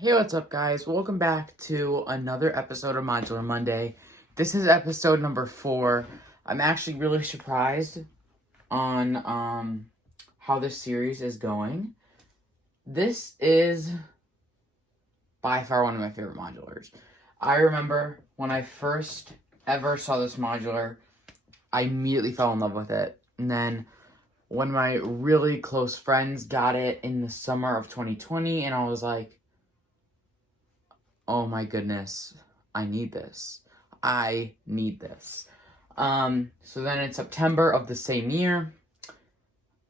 Hey, what's up, guys? Welcome back to another episode of Modular Monday. This is episode number 4. I'm actually really surprised on how this series is going. This is by far one of my favorite modulars. I remember when I first ever saw this modular, I immediately fell in love with it. And then when my really close friends got it in the summer of 2020, and I was like, oh my goodness, I need this. I need this. So then in September of the same year,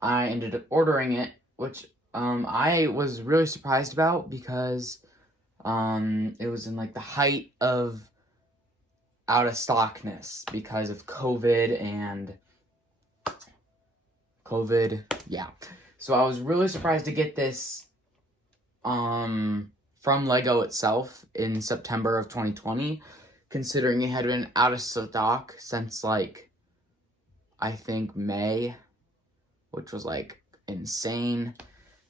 I ended up ordering it, which I was really surprised about because it was in like the height of out of stockness because of COVID, yeah. So I was really surprised to get this from Lego itself in September of 2020, considering it had been out of stock since like I think May, which was like insane.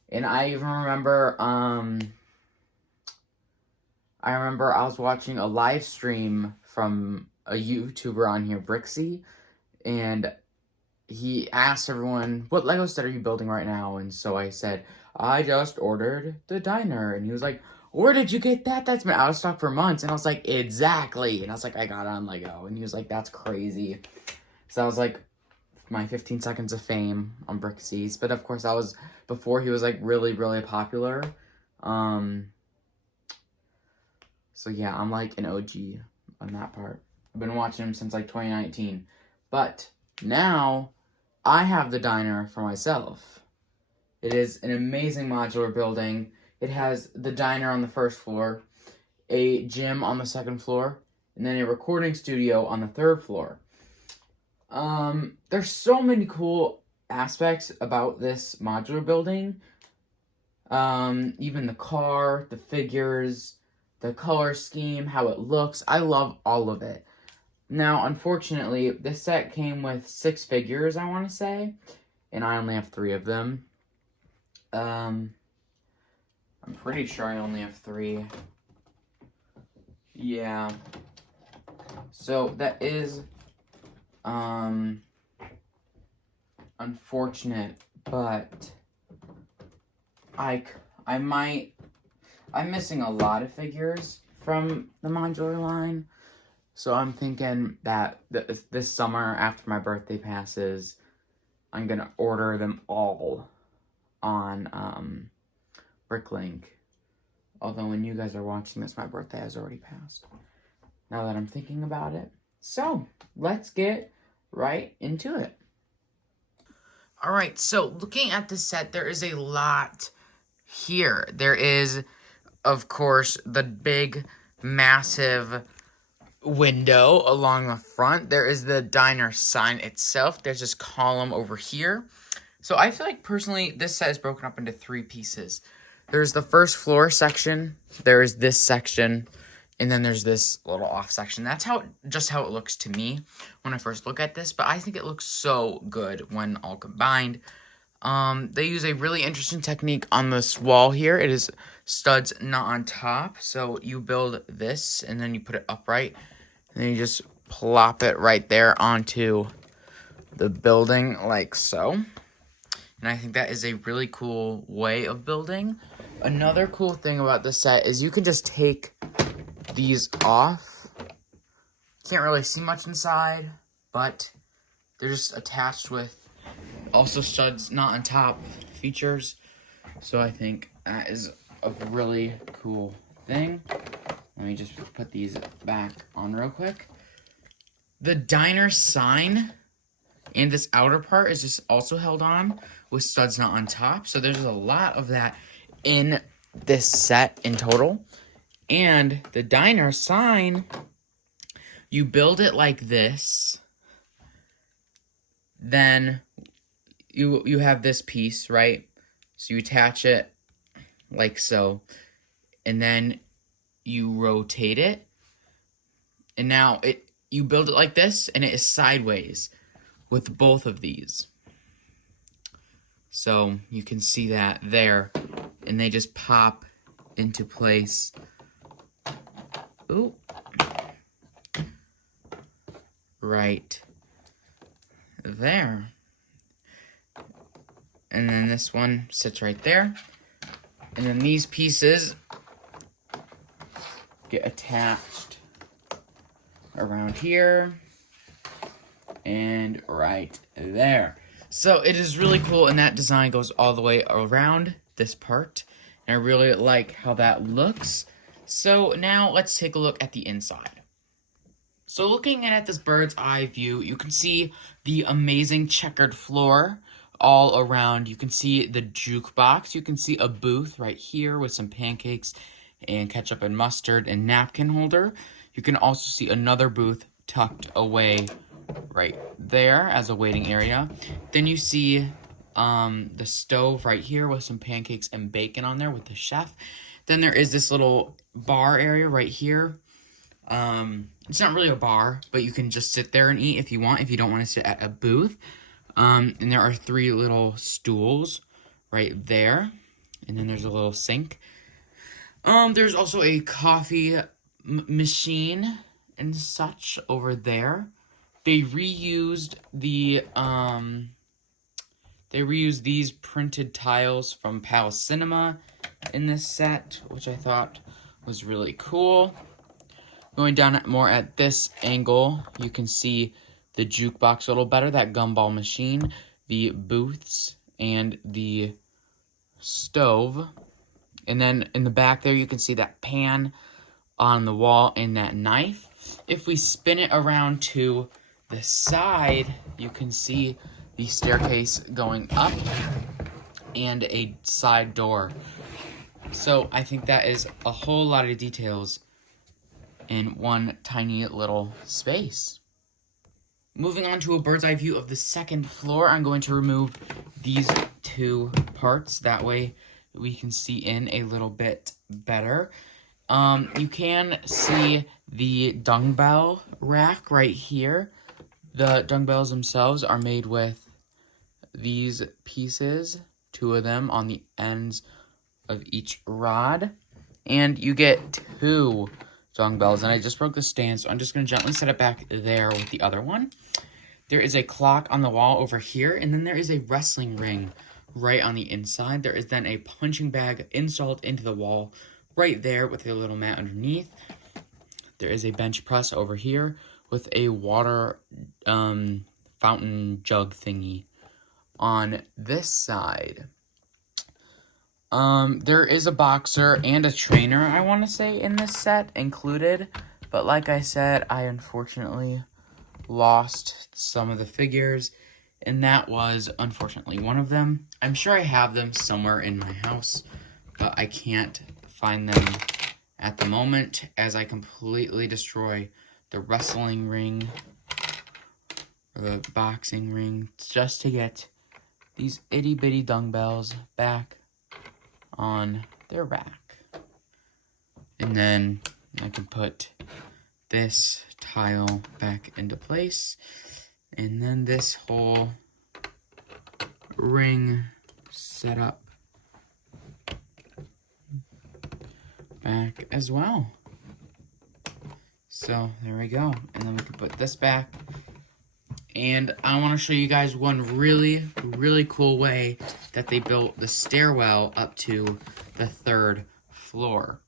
And I even remember I was watching a live stream from a YouTuber on here, Brixie, and he asked everyone, what Lego set are you building right now? And so I said, I just ordered the diner. And he was like, where did you get that? That's been out of stock for months. And I was like, exactly. And I was like, I got it on Lego. And he was like, that's crazy. So I was like, my 15 seconds of fame on Brixie's. But of course, that was before he was like really, really popular. So yeah, I'm like an OG on that part. I've been watching him since like 2019. But now I have the diner for myself. It is an amazing modular building. It has the diner on the first floor, a gym on the second floor, and then a recording studio on the third floor. There's so many cool aspects about this modular building. Even the car, the figures, the color scheme, how it looks. I love all of it. Now, unfortunately, this set came with 6 figures, I want to say, and I only have 3 of them. I'm pretty sure I only have 3. Yeah. So, that is, unfortunate, but I'm missing a lot of figures from the modular line. So I'm thinking that this summer, after my birthday passes, I'm going to order them all on Bricklink. Although when you guys are watching this, my birthday has already passed. Now that I'm thinking about it. So, let's get right into it. Alright, so looking at the set, there is a lot here. There is, of course, the big, massive window along the front. There is the diner sign itself. There's this column over here. So I feel like personally this set is broken up into 3 pieces. There's the first floor section, there's this section, and then there's this little off section. That's just how it looks to me when I first look at this, but I think it looks so good when all combined. They use a really interesting technique on this wall here. It is studs not on top. So you build this and then you put it upright and then you just plop it right there onto the building like so. And I think that is a really cool way of building. Another cool thing about this set is you can just take these off. Can't really see much inside, but they're just attached with also studs not on top features. So I think that is a really cool thing. Let me just put these back on real quick. The diner sign and this outer part is just also held on with studs not on top. So there's a lot of that in this set in total. And the diner sign, you build it like this. Then you have this piece, right? So you attach it like so. And then you rotate it. And now you build it like this, and it is sideways with both of these. So you can see that there. And they just pop into place. Ooh. Right there. And then this one sits right there. And then these pieces get attached around here and right there. So it is really cool, and that design goes all the way around this part. And I really like how that looks. So now let's take a look at the inside. So looking at this bird's eye view, you can see the amazing checkered floor all around. You can see the jukebox. You can see a booth right here with some pancakes and ketchup and mustard and napkin holder. You can also see another booth tucked away right there as a waiting area. Then you see the stove right here with some pancakes and bacon on there with the chef. Then there is this little bar area right here. It's not really a bar, but you can just sit there and eat if you want, if you don't want to sit at a booth. And there are 3 little stools right there. And then there's a little sink. There's also a coffee machine and such over there. They reused these printed tiles from Palace Cinema in this set, which I thought was really cool. Going down more at this angle, you can see the jukebox a little better, that gumball machine, the booths, and the stove. And then in the back there, you can see that pan on the wall and that knife. If we spin it around to the side, you can see the staircase going up and a side door. So I think that is a whole lot of details in one tiny little space. Moving on to a bird's eye view of the second floor, I'm going to remove these 2 parts. That way we can see in a little bit better. You can see the dumbbell rack right here. The dumbbells themselves are made with these pieces, 2 of them on the ends of each rod. And you get 2 dumbbells, and I just broke the stand, so I'm just going to gently set it back there with the other one. There is a clock on the wall over here, and then there is a wrestling ring right on the inside. There is then a punching bag installed into the wall right there with a little mat underneath. There is a bench press over here with a water fountain jug thingy on this side. There is a boxer and a trainer, I want to say, in this set included. But like I said, I unfortunately lost some of the figures. And that was, unfortunately, one of them. I'm sure I have them somewhere in my house, but I can't find them at the moment as I completely destroy the wrestling ring, or the boxing ring, just to get these itty-bitty dumbbells back on their rack. And then I can put this tile back into place, and then this whole ring set up back as well. So there we go. And then we can put this back. And I want to show you guys one really, really cool way that they built the stairwell up to the 3rd floor.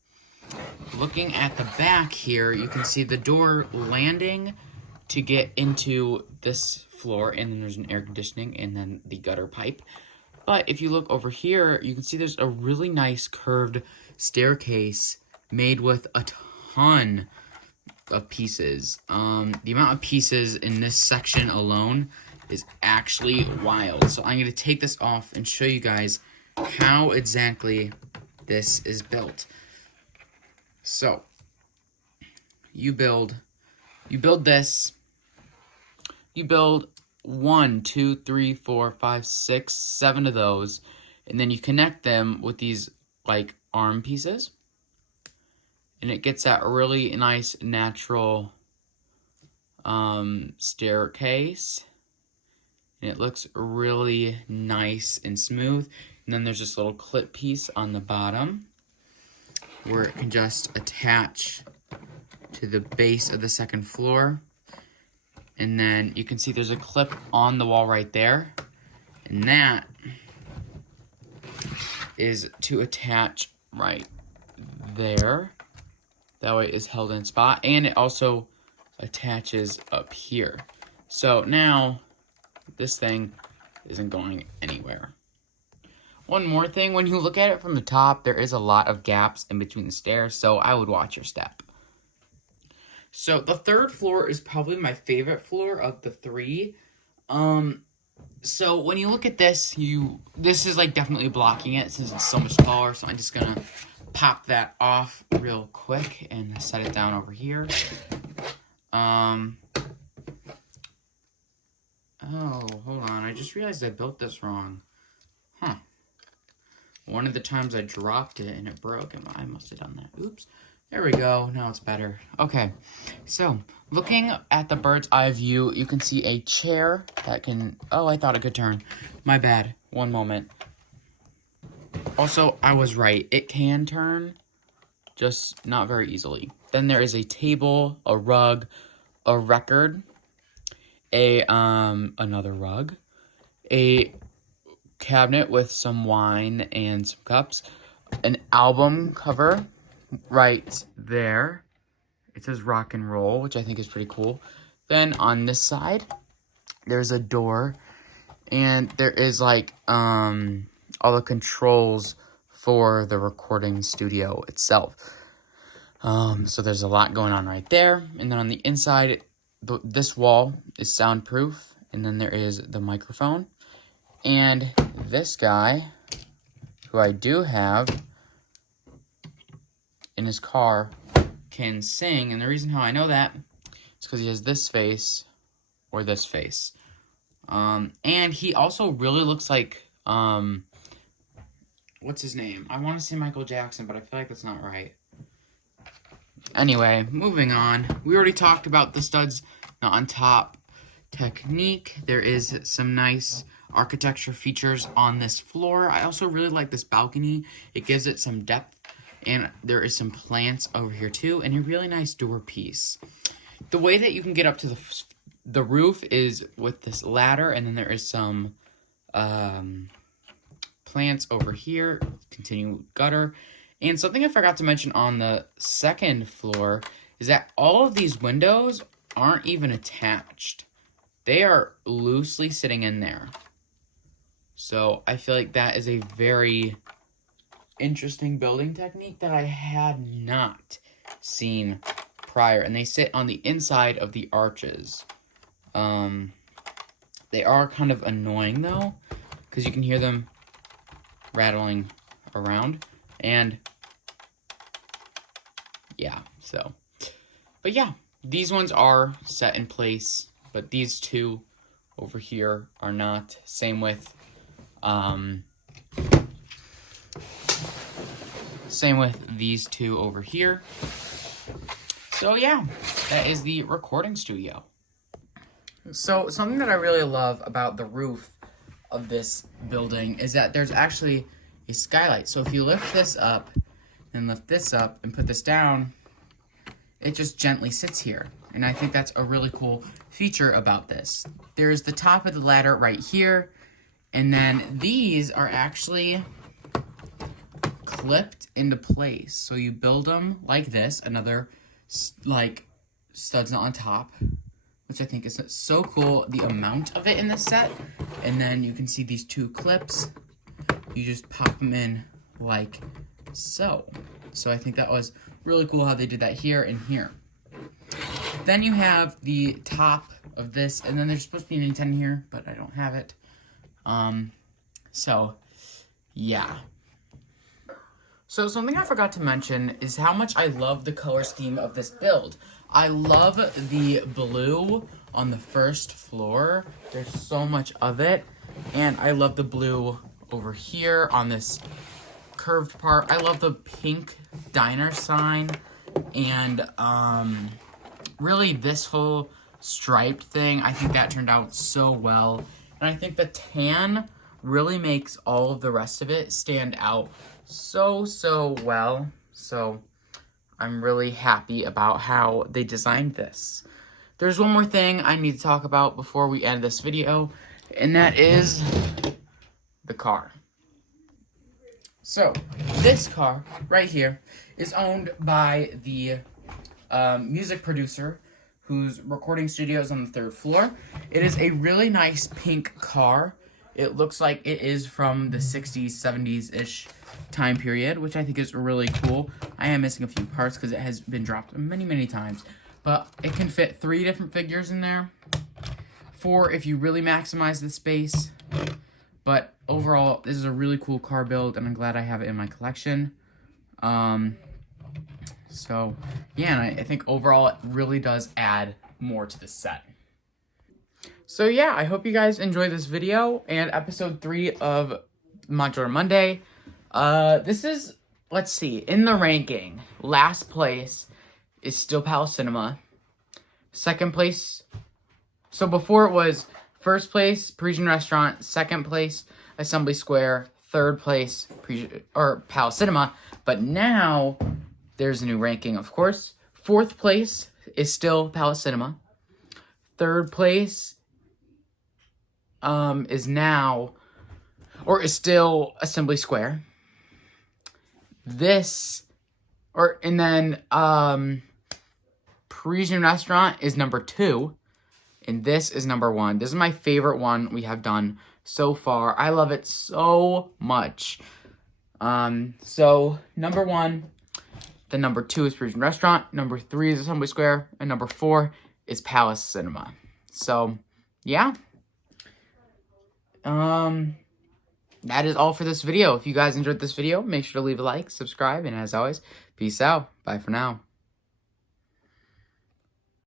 Looking at the back here, you can see the door landing to get into this floor, and then there's an air conditioning and then the gutter pipe. But if you look over here, you can see there's a really nice curved staircase made with a ton of pieces. The amount of pieces in this section alone is actually wild. So I'm going to take this off and show you guys how exactly this is built. So you build this. You build 1, 2, 3, 4, 5, 6, 7 of those, and then you connect them with these like arm pieces. And it gets that really nice, natural staircase. And it looks really nice and smooth. And then there's this little clip piece on the bottom. where it can just attach to the base of the second floor. And then you can see there's a clip on the wall right there. And that is to attach right there. That way it's held in spot. And it also attaches up here. So now this thing isn't going anywhere. One more thing, when you look at it from the top, there is a lot of gaps in between the stairs, so I would watch your step. So the third floor is probably my favorite floor of the three. So when you look at this, this is like definitely blocking it since it's so much taller. So I'm just gonna pop that off real quick and set it down over here. Oh, hold on. I just realized I built this wrong. Huh. One of the times I dropped it and it broke, and I must have done that. Oops. There we go. Now it's better. Okay. So, looking at the bird's eye view, you can see a chair that can... Oh, I thought it could turn. My bad. One moment. Also, I was right. It can turn, just not very easily. Then there is a table, a rug, a record, another rug, a cabinet with some wine and some cups, an album cover right there. It says rock and roll, which I think is pretty cool. Then on this side, there's a door, and there is like all the controls for the recording studio itself. So there's a lot going on right there. And then on the inside, this wall is soundproof, and then there is the microphone. And this guy, who I do have in his car, can sing. And the reason how I know that is because he has this face or this face. And he also really looks like, what's his name? I want to say Michael Jackson, but I feel like that's not right. Anyway, moving on. We already talked about the studs not on top technique. There is some nice architecture features on this floor. I also really like this balcony. It gives it some depth, and there is some plants over here too, and a really nice door piece. The way that you can get up to the roof is with this ladder, and then there is some plants over here. Continue gutter. And something I forgot to mention on the second floor is that all of these windows aren't even attached. They are loosely sitting in there. So I feel like that is a very interesting building technique that I had not seen prior. And they sit on the inside of the arches. They are kind of annoying though, because you can hear them rattling around. And yeah, so. But yeah, these ones are set in place, but these two over here are not. Same with these two over here. So yeah, that is the recording studio. So something that I really love about the roof of this building is that there's actually a skylight. So if you lift this up and lift this up and put this down, it just gently sits here. And I think that's a really cool feature about this. There's the top of the ladder right here, and then these are actually clipped into place. So you build them like this, another like studs on top, which I think is so cool, the amount of it in this set. And then you can see these two clips. You just pop them in like so. So I think that was really cool how they did that here and here. Then you have the top of this, and then there's supposed to be an antenna here, but I don't have it. So, yeah. So something I forgot to mention is how much I love the color scheme of this build. I love the blue on the first floor. There's so much of it. And I love the blue over here on this curved part. I love the pink diner sign. And really this whole striped thing, I think that turned out so well. And I think the tan really makes all of the rest of it stand out so well. So I'm really happy about how they designed this. There's one more thing I need to talk about before we end this video, and that is the car. So this car right here is owned by the music producer whose recording studio is on the 3rd floor. It is a really nice pink car. It looks like it is from the 60s, 70s-ish time period, which I think is really cool. I am missing a few parts because it has been dropped many, many times. But it can fit 3 different figures in there. 4 if you really maximize the space. But overall, this is a really cool car build, and I'm glad I have it in my collection. So, yeah, and I think overall it really does add more to the set. So, yeah, I hope you guys enjoyed this video and episode 3 of Modular Monday. This is, let's see, in the ranking, last place is still Palace Cinema. Second place, so before it was first place, Parisian Restaurant, second place, Assembly Square, third place, Palace Cinema, but now there's a new ranking, of course. Fourth place is still Palace Cinema. Third place is still Assembly Square. And then Parisian Restaurant is number 2, and this is number 1. This is my favorite one we have done so far. I love it so much. So number 1, then number 2 is Parisian Restaurant, number 3 is Assembly Square, and number 4 is Palace Cinema. So, yeah. That is all for this video. If you guys enjoyed this video, make sure to leave a like, subscribe, and as always, peace out. Bye for now.